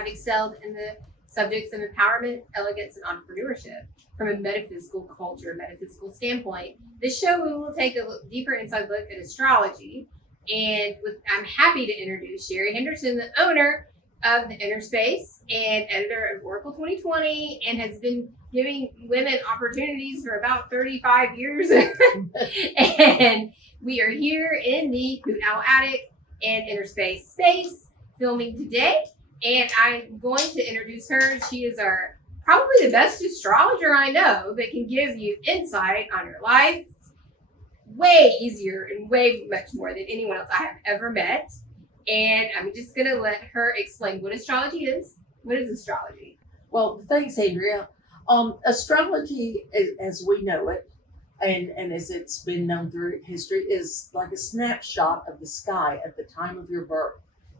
have excelled in the subjects of empowerment, elegance, and entrepreneurship from a metaphysical standpoint. This show we will take a deeper inside look at astrology, and I'm happy to introduce Sherry Henderson, the owner of the Inner Space and editor of Oracle 2020, and has been giving women opportunities for about 35 years. And we are here in the Hoot Owl Attic and Inner Space filming today. And I'm going to introduce her. She is probably the best astrologer I know that can give you insight on your life way easier and way much more than anyone else I have ever met. And I'm just going to let her explain what astrology is. What is astrology? Well, thanks, Andrea. Astrology, as we know it, and as it's been known through history, is like a snapshot of the sky at the time of your birth.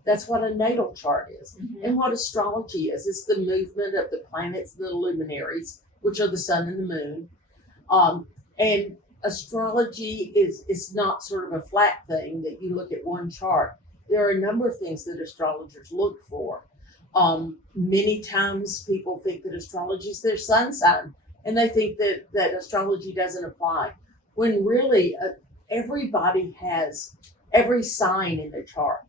That's what a natal chart is. Mm-hmm. And what astrology is the movement of the planets, the luminaries, which are the sun and the moon. And astrology is not sort of a flat thing that you look at one chart. There are a number of things that astrologers look for. Many times people think that astrology is their sun sign, and they think that astrology doesn't apply, when really everybody has every sign in their chart.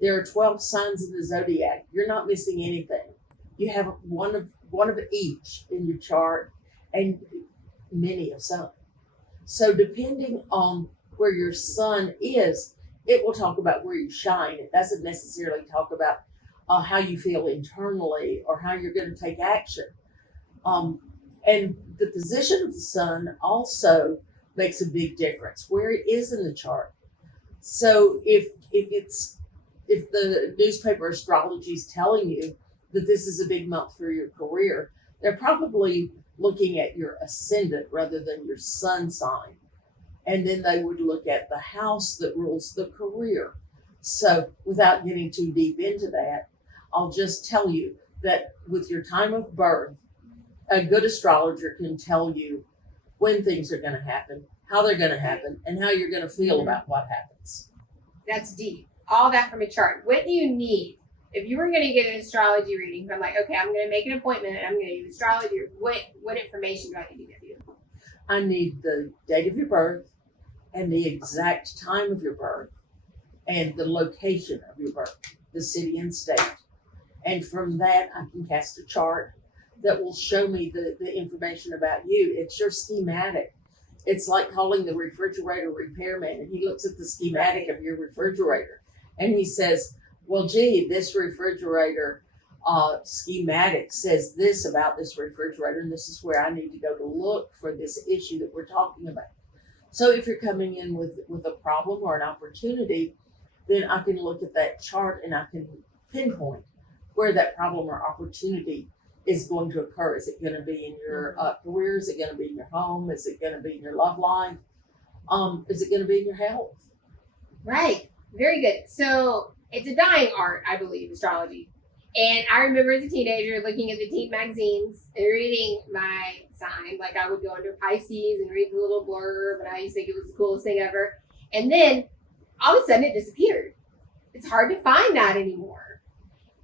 There are 12 signs in the zodiac. You're not missing anything. You have one of each in your chart, and many of some. So depending on where your sun is, it will talk about where you shine. It doesn't necessarily talk about how you feel internally or how you're going to take action. And the position of the sun also makes a big difference, where it is in the chart. So if the newspaper Astrology is telling you that this is a big month for your career, they're probably looking at your ascendant rather than your sun sign. And then they would look at the house that rules the career. So without getting too deep into that, I'll just tell you that with your time of birth, a good astrologer can tell you when things are going to happen, how they're going to happen, and how you're going to feel about what happens. That's deep. All that from a chart. What do you need? If you were going to get an astrology reading, I'm like, okay, I'm going to make an appointment and I'm going to use astrology. What information do I need to give you? I need the date of your birth and the exact time of your birth and the location of your birth, the city and state. And from that, I can cast a chart that will show me the information about you. It's your schematic. It's like calling the refrigerator repairman, and he looks at the schematic of your refrigerator and he says, well, gee, this refrigerator schematic says this about this refrigerator, and this is where I need to go to look for this issue that we're talking about. So if you're coming in with a problem or an opportunity, then I can look at that chart and I can pinpoint where that problem or opportunity is going to occur. Is it going to be in your career? Is it going to be in your home? Is it going to be in your love life? Is it going to be in your health? Right. Very good. So it's a dying art, I believe, astrology. And I remember as a teenager looking at the teen magazines and reading my sign. Like I would go into Pisces and read the little blurb, and I used to think it was the coolest thing ever. And then all of a sudden it disappeared. It's hard to find that anymore.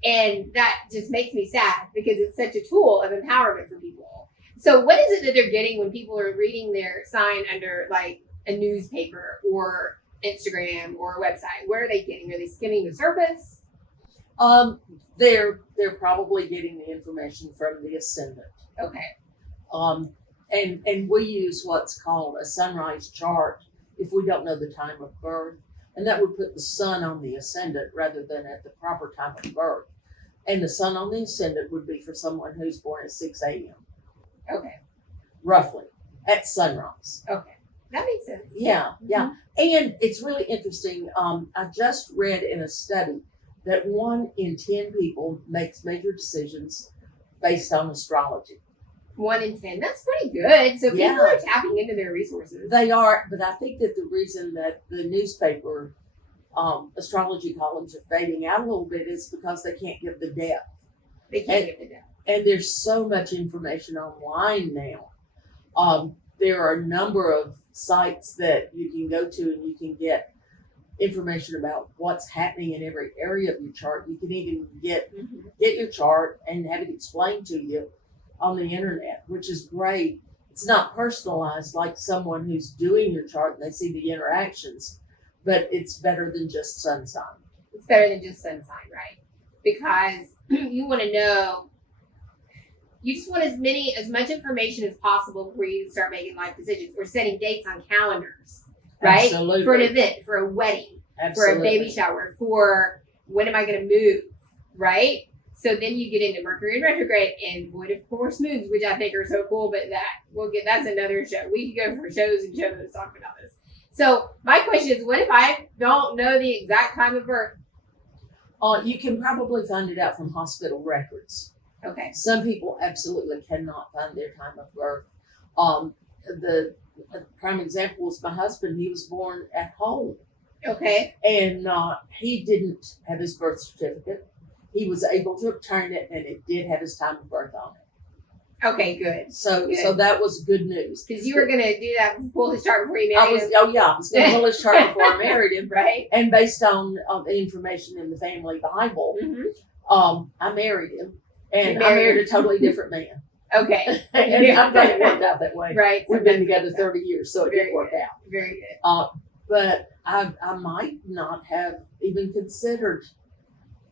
And that just makes me sad because it's such a tool of empowerment for people. So what is it that they're getting when people are reading their sign under like a newspaper or Instagram or a website? What are they getting? Are they skimming the surface? They're probably getting the information from the ascendant. Okay. And we use what's called a sunrise chart if we don't know the time of birth, and that would put the sun on the ascendant rather than at the proper time of birth. And the sun on the ascendant would be for someone who's born at 6 a.m. Okay. Roughly at sunrise. Okay. That makes sense. Yeah. And it's really interesting. I just read in a study that 1 in 10 people makes major decisions based on astrology. 1 in 10. That's pretty good. So people are tapping into their resources. They are, but I think that the reason that the newspaper astrology columns are fading out a little bit is because they can't give the depth. They can't give the depth. And there's so much information online now. There are a number of sites that you can go to and you can get information about what's happening in every area of your chart. You can even get Mhm. your chart and have it explained to you on the internet, which is great. It's not personalized like someone who's doing your chart and they see the interactions, but it's better than just sun sign. It's better than just sun sign, right? Because you want to know, you just want as much information as possible before you start making life decisions or setting dates on calendars, right? Absolutely. For an event, for a wedding, Absolutely. for a baby shower, for when am I going to move, right? So then you get into Mercury in retrograde and void of course moons, which I think are so cool, but that's another show. We could go for shows and shows talking about this. So my question is, what if I don't know the exact time of birth? You can probably find it out from hospital records. Okay. Some people absolutely cannot find their time of birth. The prime example was my husband. He was born at home. Okay. And he didn't have his birth certificate. He was able to obtain it, and it did have his time of birth on it. Okay, good. So that was good news. Because you were going to do that, pull his chart before you I married was him. I was going to pull his chart before I married him, Right. and based on the information in the family Bible, I married him, and I married a totally different man. Okay. And I'm glad it worked out that way. Right. We've been together 30 years, so it did Very work good. out. Very good. But I might not have even considered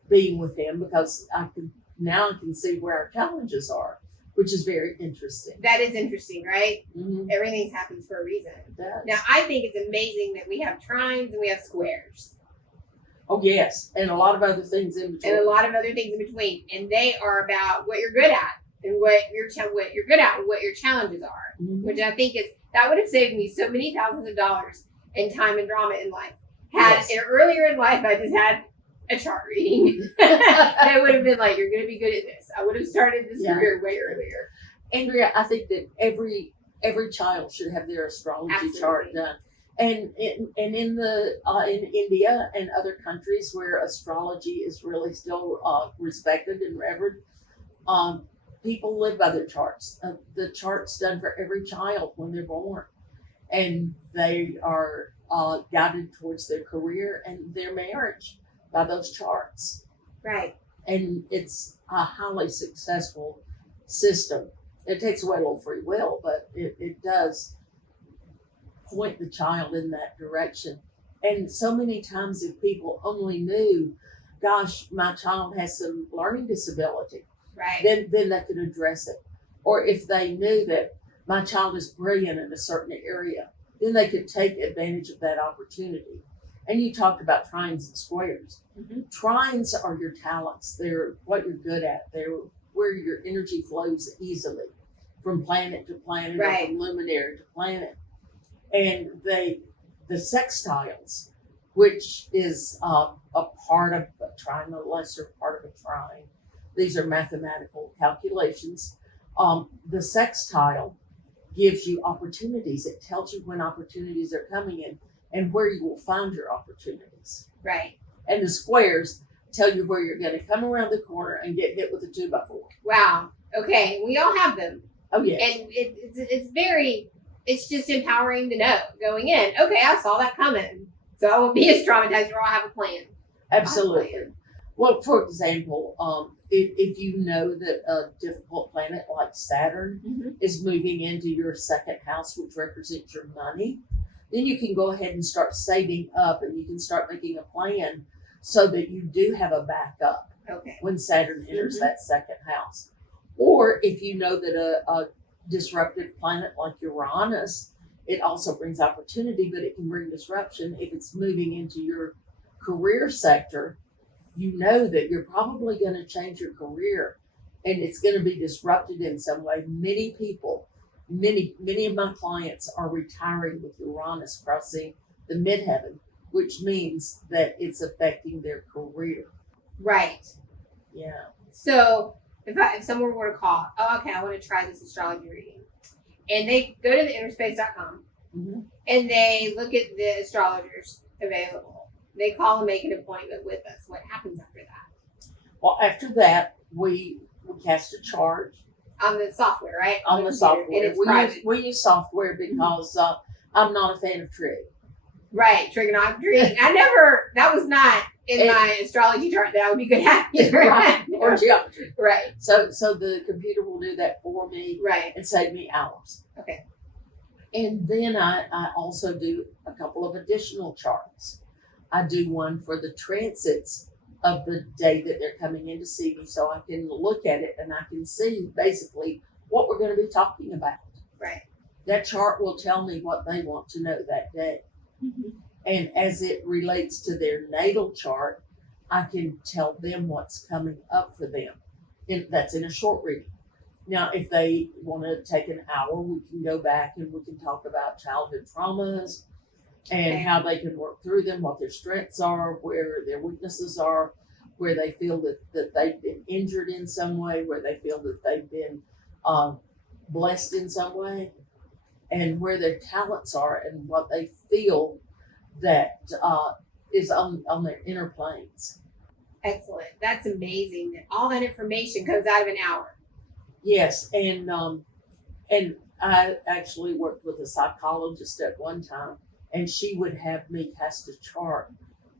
being with him because I can see where our challenges are, which is very interesting. That is interesting, right? Mm-hmm. Everything happens for a reason. It does. Now, I think it's amazing that we have trines and we have squares. Oh, yes. And a lot of other things in between. And a lot of other things in between. And they are about what you're good at and what you're good at and what your challenges are. Mm-hmm. Which I think that would have saved me so many thousands of dollars in time and drama in life. Earlier in life, I just had a chart reading. I would have been like, you're going to be good at this. I would have started this career way earlier. Andrea, I think that every child should have their astrology chart done. And in India and other countries where astrology is really still respected and revered, people live by their charts. The chart's done for every child when they're born. And they are guided towards their career and their marriage by those charts. Right. And it's a highly successful system. It takes away a little free will, but it does point the child in that direction. And so many times if people only knew, gosh, my child has some learning disability, right, then they could address it. Or if they knew that my child is brilliant in a certain area, then they could take advantage of that opportunity. And you talked about trines and squares. Mm-hmm. Trines are your talents. They're what you're good at. They're where your energy flows easily from planet to planet, right, or from luminary to planet. And the sextiles, which is a part of a trine, the lesser part of a trine. These are mathematical calculations. The sextile gives you opportunities. It tells you when opportunities are coming in and where you will find your opportunities. Right. And the squares tell you where you're going to come around the corner and get hit with a 2x4. Wow. Okay. We all have them. Oh, yes. And it's just empowering to know going in, okay, I saw that coming. So I won't be as traumatized or I'll have a plan. Absolutely. Well, for example, if you know that a difficult planet like Saturn is moving into your second house, which represents your money, then you can go ahead and start saving up and you can start making a plan so that you do have a backup when Saturn enters that second house. Or if you know that a disruptive planet like Uranus, it also brings opportunity, but it can bring disruption. If it's moving into your career sector, you know that you're probably going to change your career and it's going to be disrupted in some way. Many people, many of my clients are retiring with Uranus crossing the midheaven, which means that it's affecting their career. Right. Yeah. So if someone were to call, I want to try this astrology reading, and they go to the innerspace.com and they look at the astrologers available, they call and make an appointment with us. What happens after that? Well, after that, we cast a chart. On the software, right? On the software. And it's private. We use software because I'm not a fan of Trig. Right, trigonometry. That was not in my astrology chart that I would be good at either. Right. Or geometry. Right. So the computer will do that for me Right. and save me hours. Okay. And then I also do a couple of additional charts. I do one for the transits of the day that they're coming in to see me, so I can look at it and I can see basically what we're going to be talking about. Right. That chart will tell me what they want to know that day. Mm-hmm. And as it relates to their natal chart, I can tell them what's coming up for them. That's in a short reading. Now, if they want to take an hour, we can go back and we can talk about childhood traumas and how they can work through them, what their strengths are, where their weaknesses are, where they feel that they've been injured in some way, where they feel that they've been blessed in some way, and where their talents are and what they feel that is on their inner planes. Excellent. That's amazing that all that information comes out of an hour. Yes, and I actually worked with a psychologist at one time, and she would have me cast a chart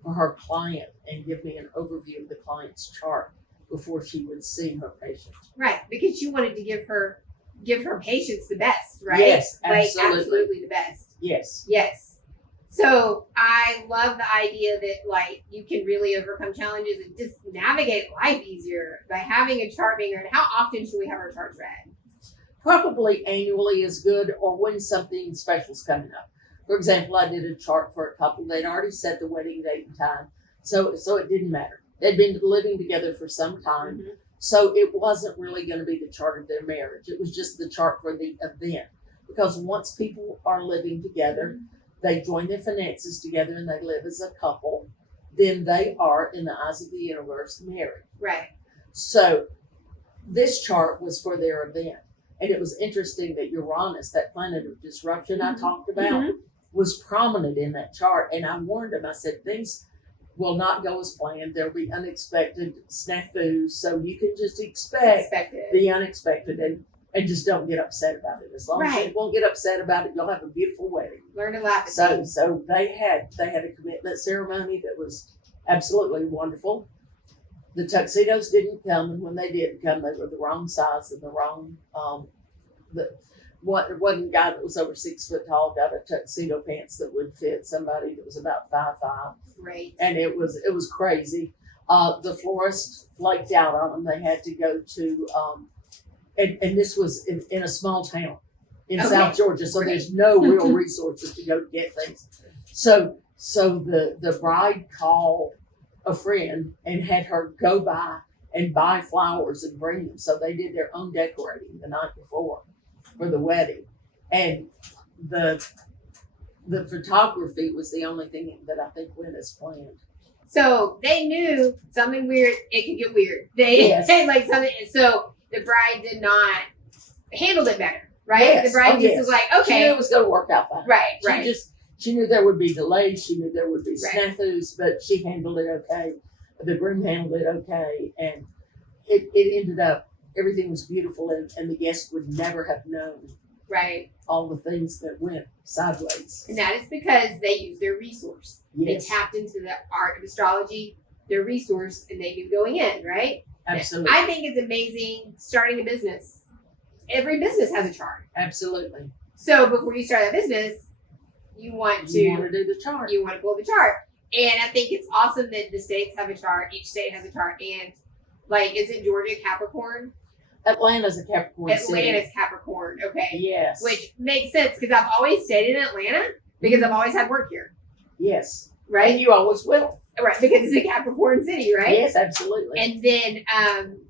for her client and give me an overview of the client's chart before she would see her patient. Right, because you wanted to give her patients the best, right? Yes, like absolutely. absolutely the best. Yes. Yes. So I love the idea that like you can really overcome challenges and just navigate life easier by having a chart being read. How often should we have our charts read? Probably annually is good, or when something special's coming up. For example, I did a chart for a couple. They'd already set the wedding date and time, so it didn't matter. They'd been living together for some time, Mm-hmm. so it wasn't really going to be the chart of their marriage. It was just the chart for the event. Because once people are living together, they join their finances together and they live as a couple, then they are, in the eyes of the universe, married. Right. So this chart was for their event. And it was interesting that Uranus, that planet of disruption I talked about, was prominent in that chart. And I warned them, I said, things will not go as planned. There'll be unexpected snafus. So you can just expect the unexpected and just don't get upset about it. As long as you won't get upset about it, you'll have a beautiful wedding. Learn to laugh. So they had a commitment ceremony that was absolutely wonderful. The tuxedos didn't come, and when they did come, they were the wrong size and the wrong. One guy that was over 6 foot tall got a tuxedo pants that would fit somebody that was about 5'5". Right. And it was crazy. The florist flaked out on them. They had to go to, and this was in a small town in South Georgia, so there's no real resources to go get things. So the bride called a friend and had her go by and buy flowers and bring them. So they did their own decorating the night before for the wedding. And the photography was the only thing that I think went as planned. So they knew something weird, it could get weird. They said like something, so the bride did not handle it better, right? Yes. The bride just was like, okay. She knew it was going to work out fine. Right. She knew there would be delays. She knew there would be snafus, but she handled it okay. The groom handled it okay. And it ended up, everything was beautiful, and the guests would never have known all the things that went sideways. And that is because they used their resource. Yes. They tapped into the art of astrology, their resource, and they knew going in, right? Absolutely. I think it's amazing starting a business. Every business has a chart. Absolutely. So before you start that business, you want to do the chart. You want to pull the chart. And I think it's awesome that the states have a chart. Each state has a chart. And like, is it Georgia Capricorn? Atlanta's a Capricorn city. Atlanta's Capricorn. Okay. Yes. Which makes sense because I've always stayed in Atlanta because I've always had work here. Yes. Right. And you always will. Right. Because it's a Capricorn city, right? Yes, absolutely. And then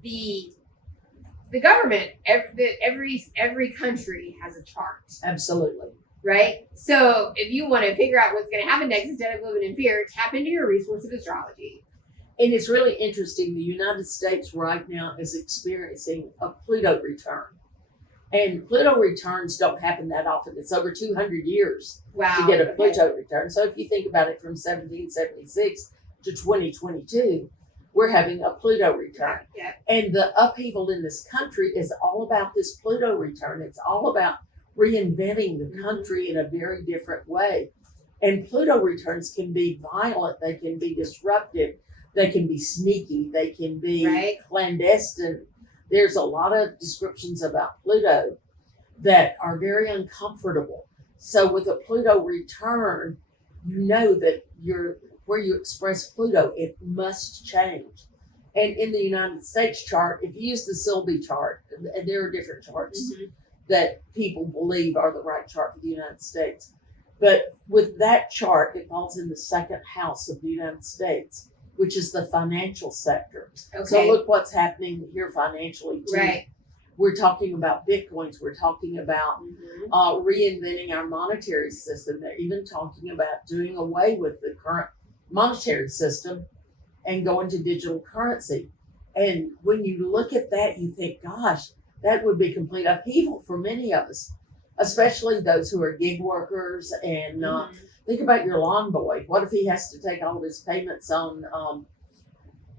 the government, every country has a chart. Absolutely. Right? So if you want to figure out what's going to happen next instead of living in fear, tap into your resource of astrology. And it's really interesting. The United States right now is experiencing a Pluto return. And Pluto returns don't happen that often. It's over 200 years to get a Pluto return. So if you think about it from 1776 to 2022, we're having a Pluto return. Yeah. And the upheaval in this country is all about this Pluto return. It's all about reinventing the country in a very different way. And Pluto returns can be violent, they can be disruptive, they can be sneaky, they can be clandestine. There's a lot of descriptions about Pluto that are very uncomfortable. So with a Pluto return, you know that where you express Pluto, it must change. And in the United States chart, if you use the Sylvie chart, and there are different charts that people believe are the right chart for the United States. But with that chart, it falls in the second house of the United States, which is the financial sector. Okay. So look what's happening here financially too. Right. We're talking about Bitcoins. We're talking about reinventing our monetary system. They're even talking about doing away with the current monetary system and going to digital currency. And when you look at that, you think, gosh, that would be complete upheaval for many of us, especially those who are gig workers. And think about your lawn boy. What if he has to take all of his payments on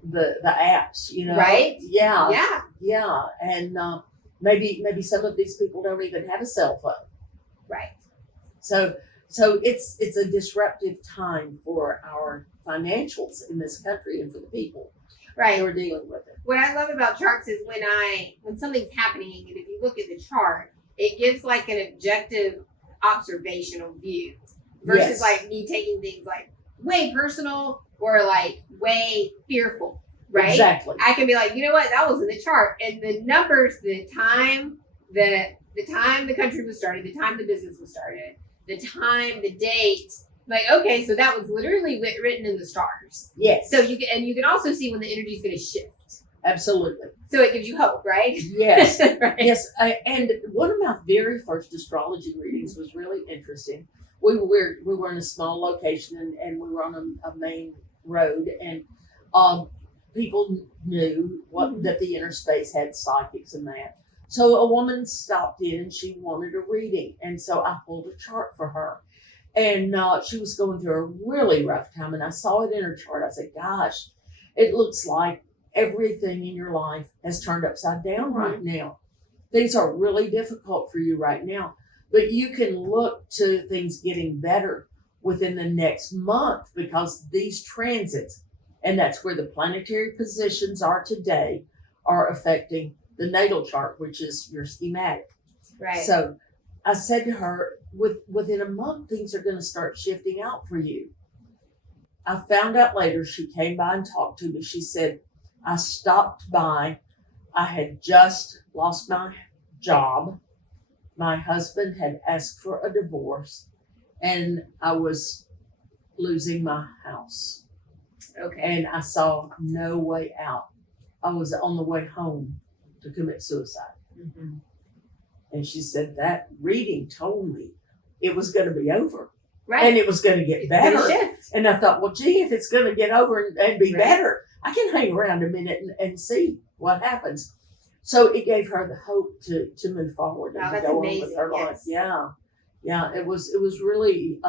the apps, you know? Right. Yeah. And maybe some of these people don't even have a cell phone. Right. So it's a disruptive time for our financials in this country and for the people who are dealing with it. What I love about charts is when something's happening, and if you look at the chart, it gives like an objective observational view versus like me taking things like way personal or like way fearful, right? Exactly. I can be like, you know what, that was in the chart, and the numbers, the time the country was started, the time the business was started, the time, the date. Like, okay, so that was literally written in the stars. Yes. So you can also see when the energy is going to shift. Absolutely. So it gives you hope, right? Yes. Right. Yes. And one of my very first astrology readings was really interesting. We were in a small location and we were on a main road, and people knew that the inner space had psychics and that. So a woman stopped in and she wanted a reading, and so I pulled a chart for her. And she was going through a really rough time, and I saw it in her chart. I said, gosh, it looks like everything in your life has turned upside down right now. Things are really difficult for you right now, but you can look to things getting better within the next month because these transits, and that's where the planetary positions are today, are affecting the natal chart, which is your schematic. Right. So I said to her, within a month, things are going to start shifting out for you. I found out later, she came by and talked to me. She said, I stopped by. I had just lost my job. My husband had asked for a divorce, and I was losing my house. Okay. And I saw no way out. I was on the way home to commit suicide. Mm-hmm. And she said, that reading told me it was going to be over. Right. And it was going to get better. Shift. And I thought, well, gee, if it's going to get over and be better, I can hang around a minute and see what happens. So it gave her the hope to move forward and to go on with her life. Yeah. It was really,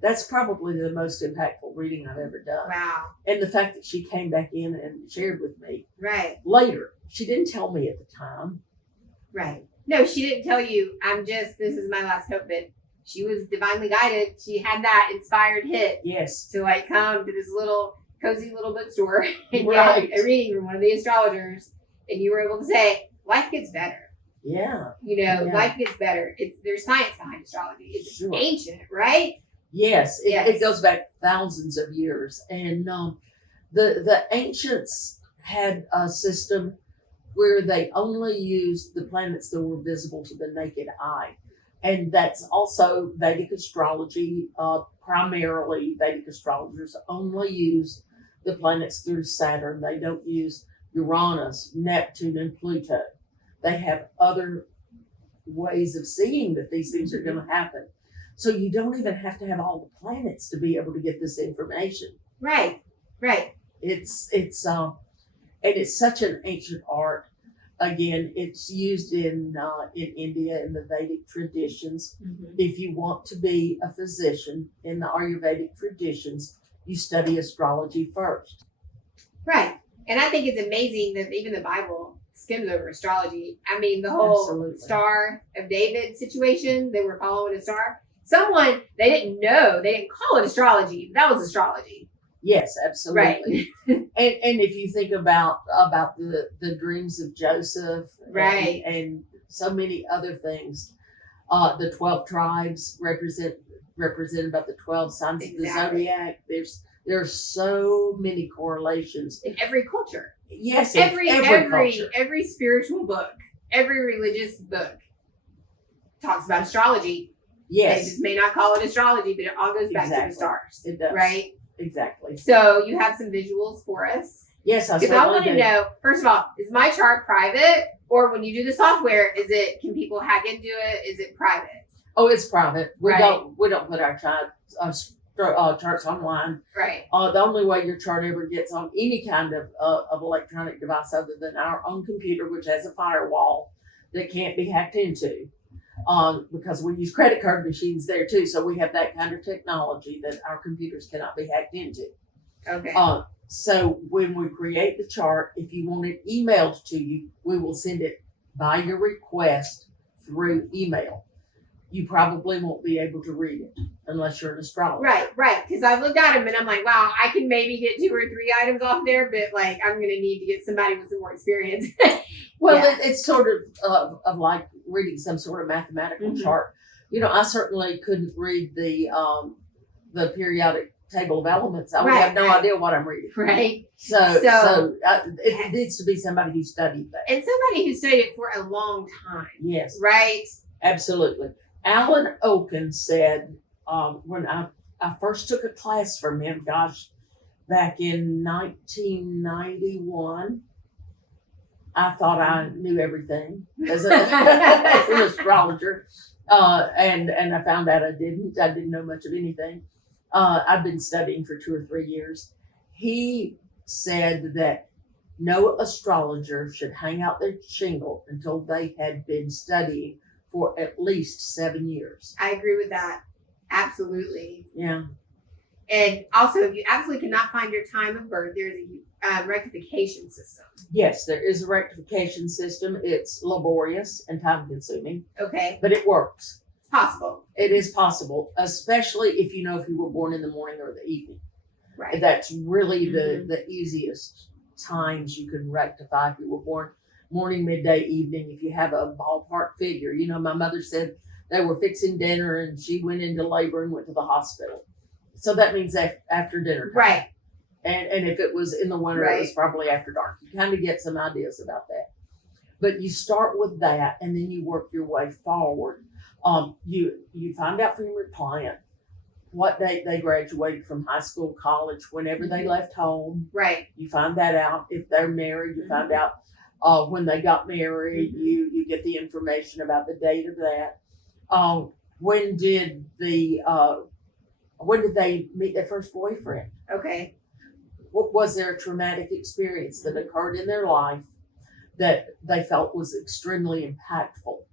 that's probably the most impactful reading I've ever done. Wow. And the fact that she came back in and shared with me. Right. Later. She didn't tell me at the time. Right. No, she didn't tell you, this is my last hope, but she was divinely guided. She had that inspired hit. Yes. To like come to this little cozy little bookstore and get a reading from one of the astrologers, and you were able to say, life gets better. Yeah. Life gets better. There's science behind astrology. It's ancient, right? Yes. It goes back thousands of years. And the ancients had a system where they only used the planets that were visible to the naked eye. And that's also Vedic astrology. Primarily, Vedic astrologers only use the planets through Saturn. They don't use Uranus, Neptune, and Pluto. They have other ways of seeing that these things are going to happen. So you don't even have to have all the planets to be able to get this information. Right. It's and it's such an ancient art. Again, it's used in India in the Vedic traditions. Mm-hmm. If you want to be a physician in the Ayurvedic traditions, you study astrology first. Right. And I think it's amazing that even the Bible skims over astrology. I mean, the whole Star of David situation, they were following a star. someone, they didn't know, they didn't call it astrology, but that was astrology. Yes, absolutely. Right. And if you think about the dreams of Joseph, Right. and so many other things, the 12 tribes represented about the 12 signs of the zodiac. There are so many correlations in every culture. Yes, every culture. Every spiritual book, every religious book talks about astrology. Yes, they just may not call it astrology, but it all goes back to the stars. It does, right? Exactly. So you have some visuals for us. Yes, I want to know. First of all, is my chart private, or when you do the software, can people hack into it? Is it private? Oh, it's private. We Right. don't put our charts online. Right. The only way your chart ever gets on any kind of electronic device other than our own computer, which has a firewall that can't be hacked into, because we use credit card machines there too. So we have that kind of technology that our computers cannot be hacked into. Okay. So when we create the chart, if you want it emailed to you, we will send it by your request through email. You probably won't be able to read it unless you're an astrologer. Right. Because I've looked at them and I'm like, wow, I can maybe get 2 or 3 items off there, but like I'm going to need to get somebody with some more experience. Well, yeah. It's sort of like reading some sort of mathematical chart. I certainly couldn't read the periodic table of elements. I would have no idea what I'm reading. Right. So it needs to be somebody who studied that. And somebody who studied it for a long time. Yes. Right. Absolutely. Alan Oken said, when I first took a class from him, back in 1991, I thought I knew everything as an astrologer. And I found out I didn't. I didn't know much of anything. I've been studying for 2 or 3 years. He said that no astrologer should hang out their shingle until they had been studying for at least 7 years. I agree with that. Absolutely. Yeah. And also, if you absolutely cannot find your time of birth, there's a rectification system. Yes, there is a rectification system. It's laborious and time consuming. Okay. But it works. It's possible. It is possible, especially if you know if you were born in the morning or the evening. Right. That's really the easiest times you can rectify if you were born morning, midday, evening. If you have a ballpark figure, my mother said they were fixing dinner and she went into labor and went to the hospital. So that means after dinner time. Right. And if it was in the winter, It was probably after dark. You kind of get some ideas about that. But you start with that and then you work your way forward. You find out from your client what date they graduated from high school, college, whenever they left home. Right. You find that out. If they're married, you find out when they got married. You get the information about the date of that. When did they meet their first boyfriend? Okay. What was their traumatic experience that occurred in their life that they felt was extremely impactful?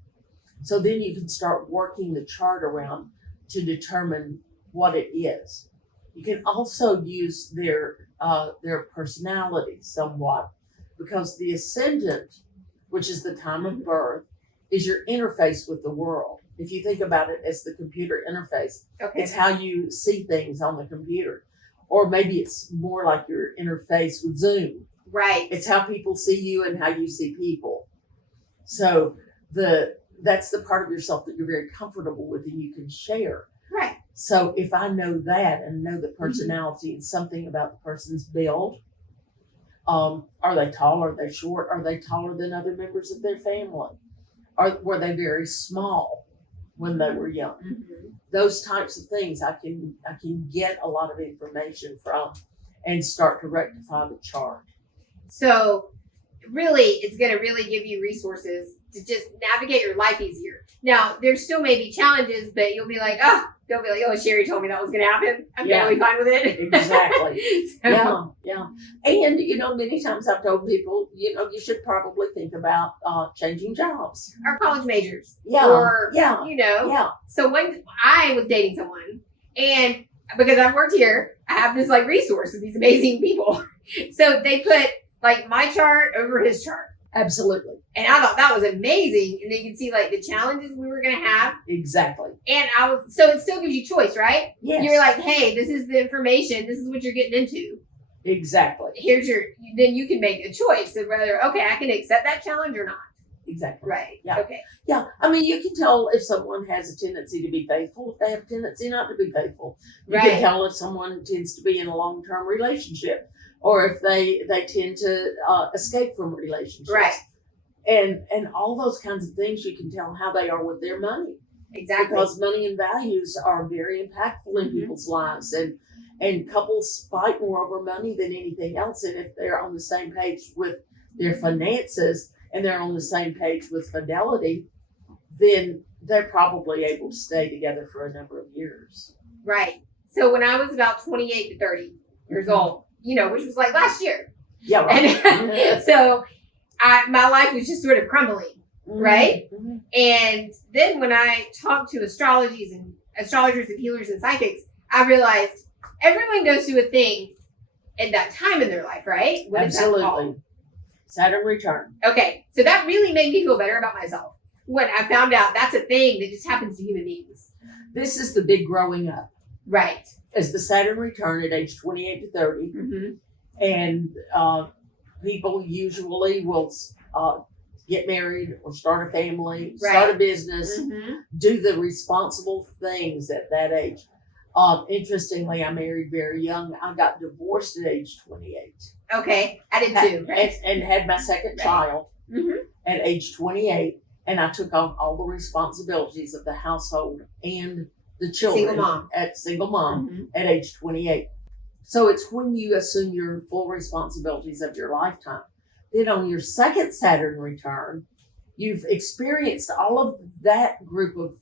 So then you can start working the chart around to determine what it is. You can also use their personality somewhat, because the ascendant, which is the time of birth, is your interface with the world. If you think about it as the computer interface, it's how you see things on the computer. Or maybe it's more like your interface with Zoom. Right. It's how people see you and how you see people. So that's the part of yourself that you're very comfortable with and you can share. Right. So if I know that and know the personality and something about the person's build, are they tall? Are they short? Are they taller than other members of their family? Were they very small when they were young? Those types of things I can get a lot of information from and start to rectify the chart. So really, it's going to really give you resources to just navigate your life easier. Now, there still may be challenges, but you'll be like, don't be like, Sherry told me that was going to happen. I'm totally fine with it. Exactly. Yeah. And, many times I've told people, you should probably think about changing jobs. Or college majors. Yeah. Or, Yeah. So when I was dating someone, and because I've worked here, I have this resource of these amazing people. So they put my chart over his chart. Absolutely. And I thought that was amazing. And then you can see like the challenges we were going to have. Exactly. And so it still gives you choice, right? Yes. You're like, hey, this is the information. This is what you're getting into. Exactly. Then you can make a choice of whether, okay, I can accept that challenge or not. Exactly. Right. Yeah. Okay. Yeah. I mean, you can tell if someone has a tendency to be faithful, if they have a tendency not to be faithful. You can tell if someone tends to be in a long-term relationship, or if they tend to escape from relationships. Right. And all those kinds of things, you can tell how they are with their money. Exactly. Because money and values are very impactful in people's lives. And couples fight more over money than anything else. And if they're on the same page with their finances and they're on the same page with fidelity, then they're probably able to stay together for a number of years. Right. So when I was about 28 to 30 years old, which was like last year. Yeah, right. And so my life was just sort of crumbling, right? Mm-hmm. And then when I talked to astrologers and healers and psychics, I realized everyone goes through a thing at that time in their life, right? What Absolutely. Is that called? Saturn return. Okay. So that really made me feel better about myself when I found out that's a thing that just happens to human beings. This is the big growing up. Right. As the Saturn return at age 28 to 30. Mm-hmm. And people usually will get married or start a family, start a business, do the responsible things at that age. Interestingly, I married very young. I got divorced at age 28. Okay, I did too. Right? And had my second child at age 28. And I took on all the responsibilities of the household and the children. Single mom at age 28. So it's when you assume your full responsibilities of your lifetime. Then on your second Saturn return, you've experienced all of that group of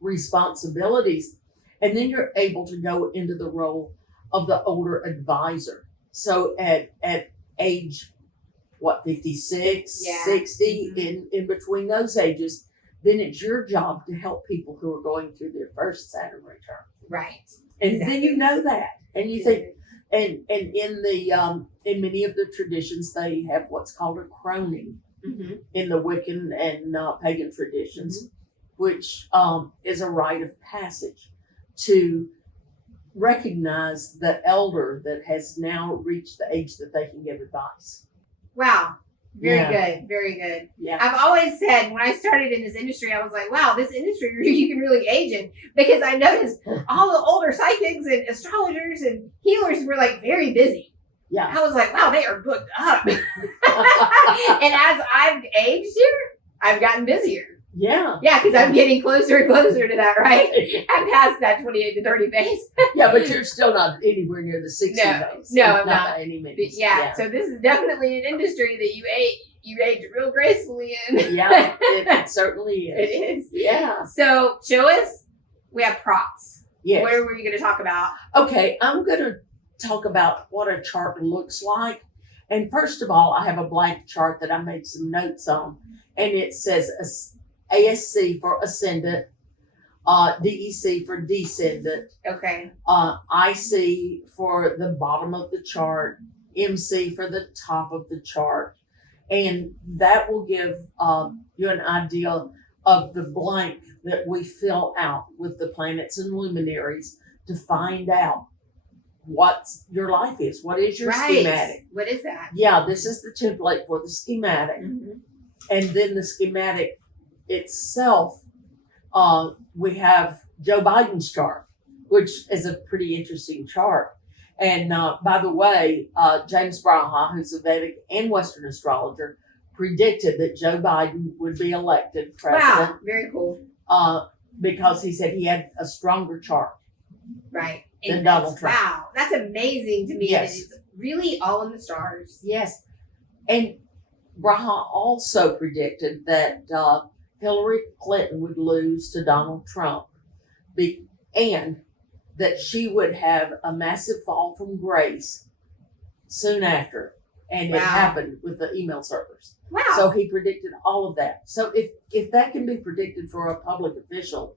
responsibilities, and then you're able to go into the role of the older advisor. So at age, 56, 60, in between those ages, then it's your job to help people who are going through their first Saturn return. Right. And then you know that, and you think, and in the in many of the traditions, they have what's called a croning in the Wiccan and pagan traditions, which is a rite of passage to recognize the elder that has now reached the age that they can give advice. Wow. Very good. Very good. Yeah. I've always said when I started in this industry, I was like, wow, this industry you can really age in, because I noticed all the older psychics and astrologers and healers were like very busy. Yeah. I was like, wow, they are booked up. And as I've aged here, I've gotten busier. Yeah. Yeah, because I'm getting closer and closer to that, right? I'm past that 28 to 30 phase. Yeah, but you're still not anywhere near the 60 phase. No, I'm not. By any means. Yeah, so this is definitely an industry that you age real gracefully in. Yeah, it certainly is. It is. Yeah. So show us, we have props. Yes. What were you going to talk about? Okay, I'm going to talk about what a chart looks like. And first of all, I have a blank chart that I made some notes on. And it says ASC for ascendant, DEC for descendant, Okay. IC for the bottom of the chart, MC for the top of the chart. And that will give you an idea of the blank that we fill out with the planets and luminaries to find out what your life is. What is your schematic? What is that? Yeah, this is the template for the schematic. And then the schematic itself, we have Joe Biden's chart, which is a pretty interesting chart. And by the way, James Braha, who's a Vedic and Western astrologer, predicted that Joe Biden would be elected president. Wow, very cool. Because he said he had a stronger chart. Right. Than Donald Trump. Wow, that's amazing to me. Yes. It's really all in the stars. Yes. And Braha also predicted that Hillary Clinton would lose to Donald Trump and that she would have a massive fall from grace soon after. And it happened with the email servers. Wow. So he predicted all of that. So if that can be predicted for a public official,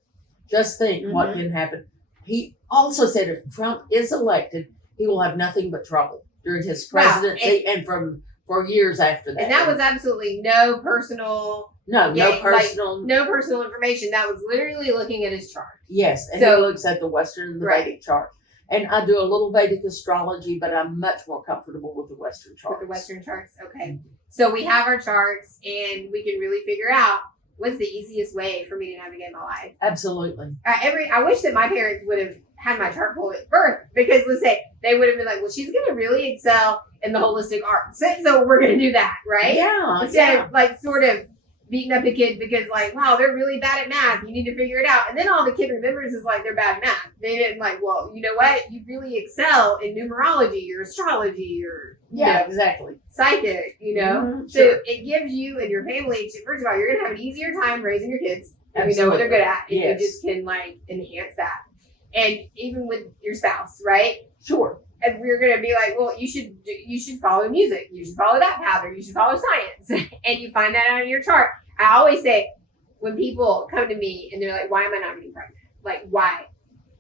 just think what can happen. He also said if Trump is elected, he will have nothing but trouble during his presidency and from for years after that. And that was absolutely no personal. no Yeah, personal. No personal information. That was literally looking at his chart. Yes, and So- he looks at the Western and the Right. Vedic chart. And I do a little Vedic astrology, but I'm much more comfortable with the Western chart. With the Western charts. Okay. So we have our charts and we can really figure out what's the easiest way for me to navigate my life. Absolutely. I wish that my parents would have had my chart pulled at birth, because let's say they would have been like, well, she's going to really excel in the holistic arts. So we're going to do that, right? Yeah. Instead of like sort of beating up the kid because like, wow, they're really bad at math. You need to figure it out. And then all the kid remembers is like, they're bad at math. They didn't like, well, you know what? You really excel in numerology or astrology or Yeah, exactly. psychic, you know? Mhm, So sure. it gives you and your family, first of all, you're going to have an easier time raising your kids. And you know what they're good at. And Yes. you just can like enhance that. And even with your spouse, right? Sure. And we're going to be like, well, you should follow music. You should follow that path, or you should follow science. And you find that out in your chart. I always say when people come to me and they're like, why am I not getting pregnant? Like, why?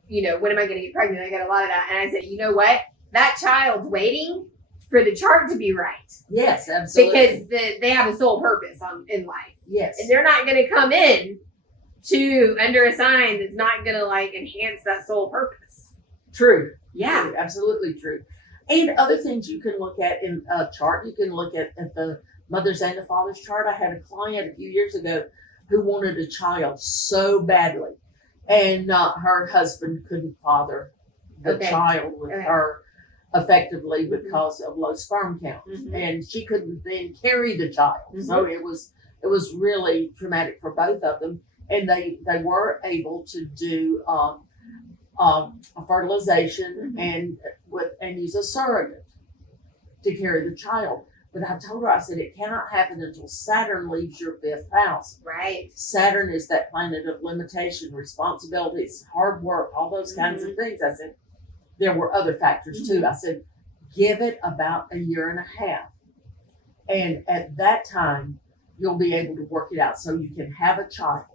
You know, when am I going to get pregnant? I get a lot of that. And I say, you know what? That child's waiting for the chart to be right. Yes, absolutely. Because they have a sole purpose in life. Yes. And they're not going to come in to under a sign that's not going to like enhance that sole purpose. True. Yeah. True. Absolutely true. And other things you can look at in a chart, you can look at the mother's and the father's chart. I had a client a few years ago who wanted a child so badly, and her husband couldn't father the Okay. child with Okay. her effectively Mhm. because of low sperm count, Mhm. and she couldn't then carry the child. Mhm. So it was really traumatic for both of them, and they were able to do a fertilization Mhm. and use a surrogate to carry the child. But I told her, I said, it cannot happen until Saturn leaves your fifth house. Right. Saturn is that planet of limitation, responsibilities, hard work, all those kinds of things. I said, there were other factors too. I said, give it about a year and a half. And at that time, you'll be able to work it out so you can have a child.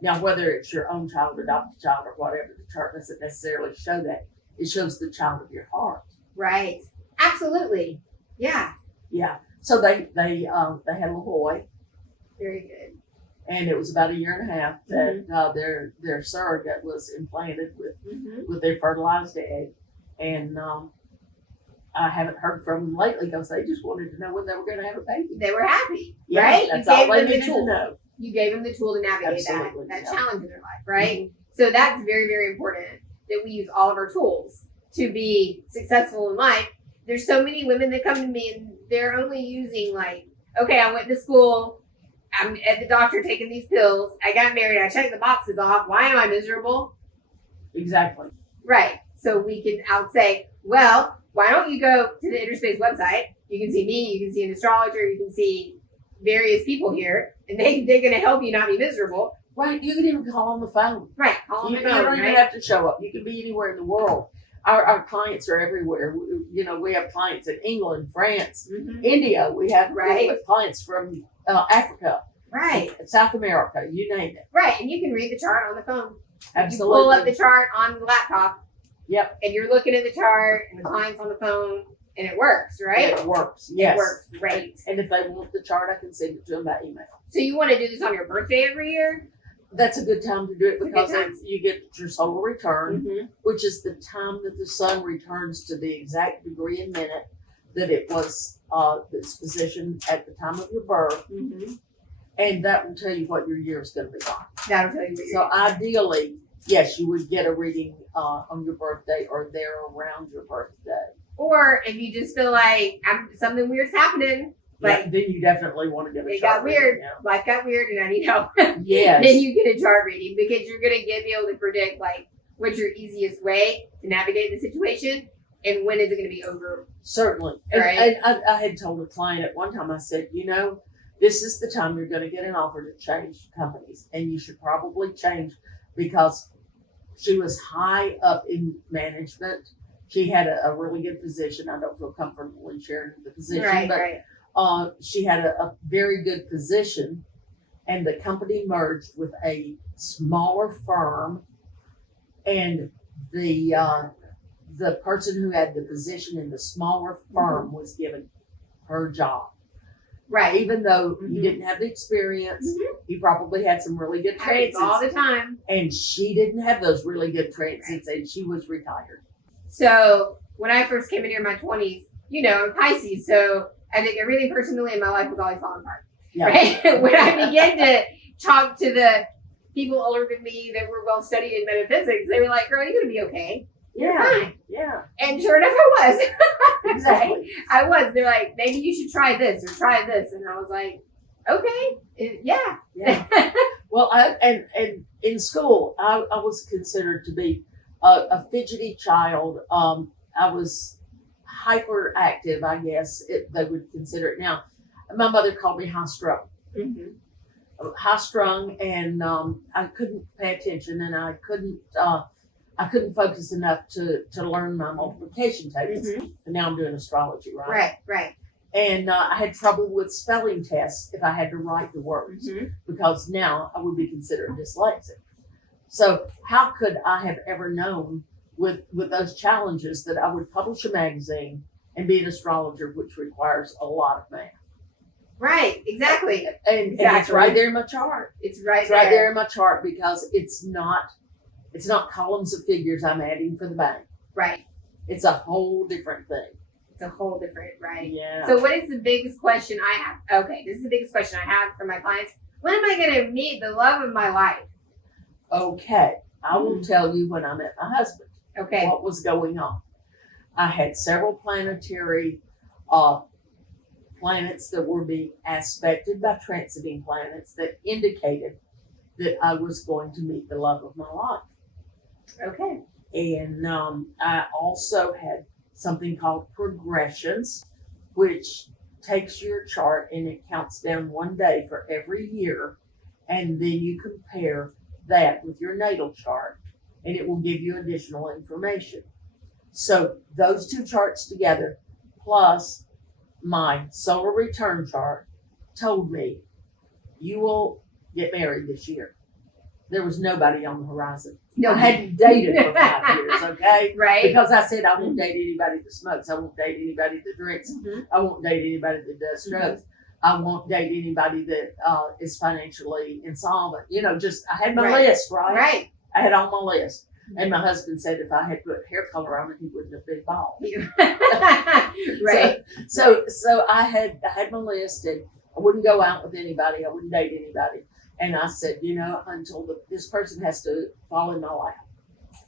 Now, whether it's your own child, adopted child, or whatever, the chart doesn't necessarily show that. It shows the child of your heart. Right. Absolutely. Yeah. Yeah. So they had a little boy, Very good. and it was about a year and a half that their surrogate was implanted with their fertilized egg, and I haven't heard from them lately because they just wanted to know when they were going to have a baby. They were happy, Yeah, right? that's You all gave they them the needed to tool. know. You gave them the tool to navigate Absolutely, that yeah. challenge in their life, right? So that's very, very important that we use all of our tools to be successful in life. There's so many women that come to me and they're only using like, okay, I went to school, I'm at the doctor taking these pills, I got married, I checked the boxes off. Why am I miserable? Exactly. Right. So I'll say, well, why don't you go to the Interspace website? You can see me, you can see an astrologer, you can see various people here, and they're going to help you not be miserable. Right. You can even call on the phone. Right. Call on You the don't phone, even right? have to show up. You can be anywhere in the world. Our clients are everywhere. We have clients in England, France, Mhm. India. We have Right. clients from Africa, Right. South America, you name it. Right. And you can read the chart on the phone. Absolutely. You pull up the chart on the laptop. Yep. And you're looking at the chart and the client's on the phone and it works, right? It works. Yes. It works great. And if they want the chart, I can send it to them by email. So you want to do this on your birthday every year? That's a good time to do it It's a good because time. you get your solar return, Mm-hmm. which is the time that the sun returns to the exact degree and minute that it was its position at the time of your birth, Mm-hmm. and that will tell you what your year is going to be like. That'll tell you what So ideally, yes, you would get a reading on your birthday or there around your birthday. Or if you just feel like something weird's happening, like Then you definitely want to get a it chart got weird, reading, life got weird, and I need help. yeah. Yes. Then you get a chart reading because you're going to be able to predict like what's your easiest way to navigate the situation and when is it going to be over. Certainly. Right. And I had told a client at one time, I said, this is the time you're going to get an offer to change companies, and you should probably change because she was high up in management. She had a really good position. I don't feel comfortable in sharing the position, Right, but right. she had a very good position, and the company merged with a smaller firm, and the person who had the position in the smaller firm was given her job. Right. Even though he Mhm. didn't have the experience, Mhm. he probably had some really good Happens all transits. the time. And she didn't have those really good transits, and she was retired. So when I first came in here in my 20s, I'm Pisces, so I think everything personally in my life was always falling apart. Yeah. Right? When I began to talk to the people older than me that were well studied in metaphysics, they were like, "Girl, you're gonna be okay. You're Yeah. fine." Yeah. And sure enough, I was. Exactly. I was. They're like, "Maybe you should try this or try this," and I was like, "Okay, yeah." Yeah. Well, and in school, I was considered to be a fidgety child. I was hyperactive, I guess they would consider it now. My mother called me high strung. Mhm. High strung, and I couldn't pay attention, and I couldn't focus enough to learn my multiplication tables. Mhm. And now I'm doing astrology, right? Right. And I had trouble with spelling tests if I had to write the words, Mhm. because now I would be considered dyslexic. So how could I have ever known with those challenges that I would publish a magazine and be an astrologer, which requires a lot of math? Right. Exactly. And it's Exactly. right there in my chart. It's right It's right there in my chart, because it's not columns of figures I'm adding for the bank. Right. It's a whole different thing. It's a whole different, right? Yeah. So what is the biggest question I have? Okay, this is the biggest question I have for my clients. When am I going to meet the love of my life? Okay, I will tell you when I met my husband. Okay. What was going on? I had several planetary planets that were being aspected by transiting planets that indicated that I was going to meet the love of my life. Okay. And I also had something called progressions, which takes your chart and it counts down one day for every year. And then you compare that with your natal chart, and it will give you additional information. So those two charts together, plus my solar return chart, told me you will get married this year. There was nobody on the horizon. No. I hadn't dated for 5 years, okay? Right. Because I said I won't date anybody that smokes. I won't date anybody that drinks. Mhm. I won't date anybody that does drugs. I won't date anybody that is financially insolvent. Just I had my Right. list, right? Right. I had on my list. And my husband said if I had put hair color on it, he wouldn't have been bald. Right. So I had my list, and I wouldn't go out with anybody. I wouldn't date anybody. And I said, until this person has to fall in my lap.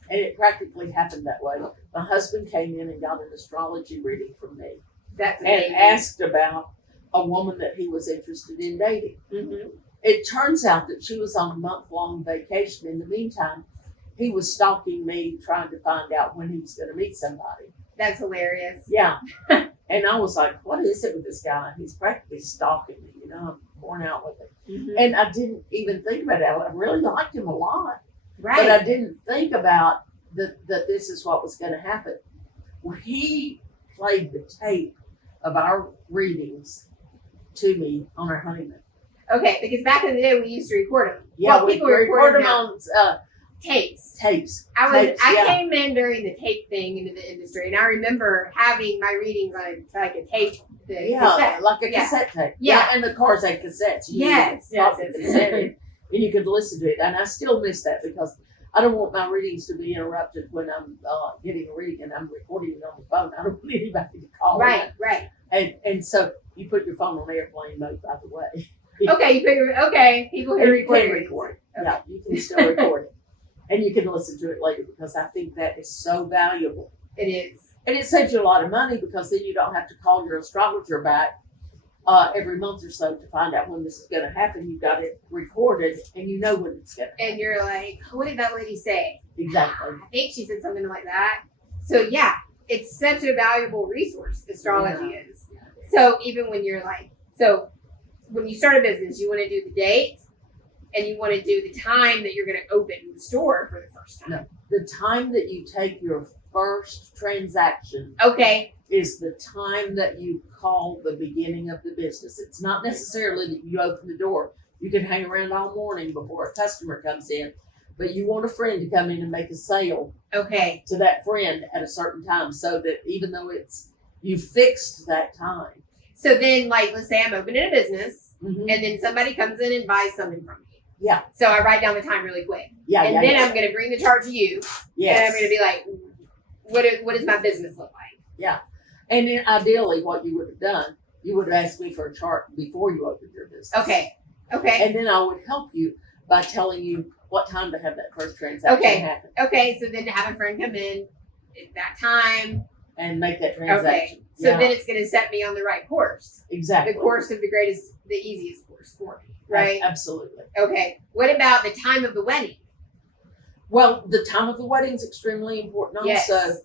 And it practically happened that way. My husband came in and got an astrology reading from me That's and amazing. asked about a woman that he was interested in dating. Mhm. It turns out that she was on a month-long vacation. In the meantime, he was stalking me, trying to find out when he was going to meet somebody. That's hilarious. Yeah. And I was like, what is it with this guy? He's practically stalking me, I'm worn out with it. Mhm. And I didn't even think about it. I really liked him a lot, Right. but I didn't think about that this is what was going to happen. Well, he played the tape of our readings to me on our honeymoon. Okay, because back in the day we used to record them. Yeah, Well, we people record them now. on Tapes. tapes. I Tapes, yeah. came in during the tape thing into the industry, and I remember having my readings on like a tape. Cassette. Like a Yeah. cassette tape. Yeah. And the cars had cassettes. You Yes, could pop yes, the yes. cassette in, and you could listen to it. And I still miss that because I don't want my readings to be interrupted when I'm getting a reading and I'm recording it on the phone. I don't want anybody to call in. Right. And so you put your phone on airplane mode, by the way. Okay, people And who you can record. Yeah, you can still record it. And you can listen to it later because I think that is so valuable. It is. And it saves you a lot of money because then you don't have to call your astrologer back every month or so to find out when this is going to happen. You've got it recorded and you know when it's going to happen. And you're like, what did that lady say? Exactly. I think she said something like that. So yeah, it's such a valuable resource, astrology is. So even when you're like, when you start a business, you want to do the date and you want to do the time that you're going to open the store for the first time. No, the time that you take your first transaction Okay. is the time that you call the beginning of the business. It's not necessarily that you open the door. You can hang around all morning before a customer comes in, but you want a friend to come in and make a sale Okay. to that friend at a certain time so that even though you fixed that time. So then, like, let's say I'm opening a business, Mhm. and then somebody comes in and buys something from me. Yeah. So I write down the time really quick. Yeah. And yeah, then yeah. I'm going to bring the chart to you. Yes. And I'm going to be like, what does my business look like? Yeah. And then ideally, what you would have done, you would have asked me for a chart before you opened your business. Okay. And then I would help you by telling you what time to have that first transaction happen Okay. So then to have a friend come in at that time. and make that transaction. Okay. So then it's going to set me on the right course. Exactly. The course of the easiest course for me. Right? Absolutely. Okay. What about the time of the wedding? Well, the time of the wedding is extremely important also. Yes.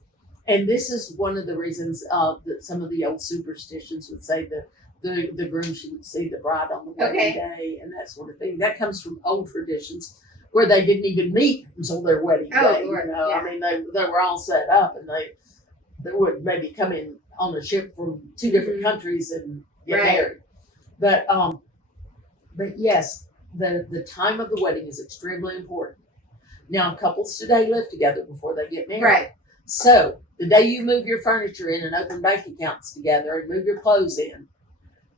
And this is one of the reasons that some of the old superstitions would say that the groom shouldn't see the bride on the wedding day and that sort of thing. That comes from old traditions where they didn't even meet until their wedding day. Lord, you know, yeah. I mean, they were all set up, and they would maybe come in on a ship from two different countries and get married. But yes, the time of the wedding is extremely important. Now, couples today live together before they get married. Right. So the day you move your furniture in and open bank accounts together and move your clothes in,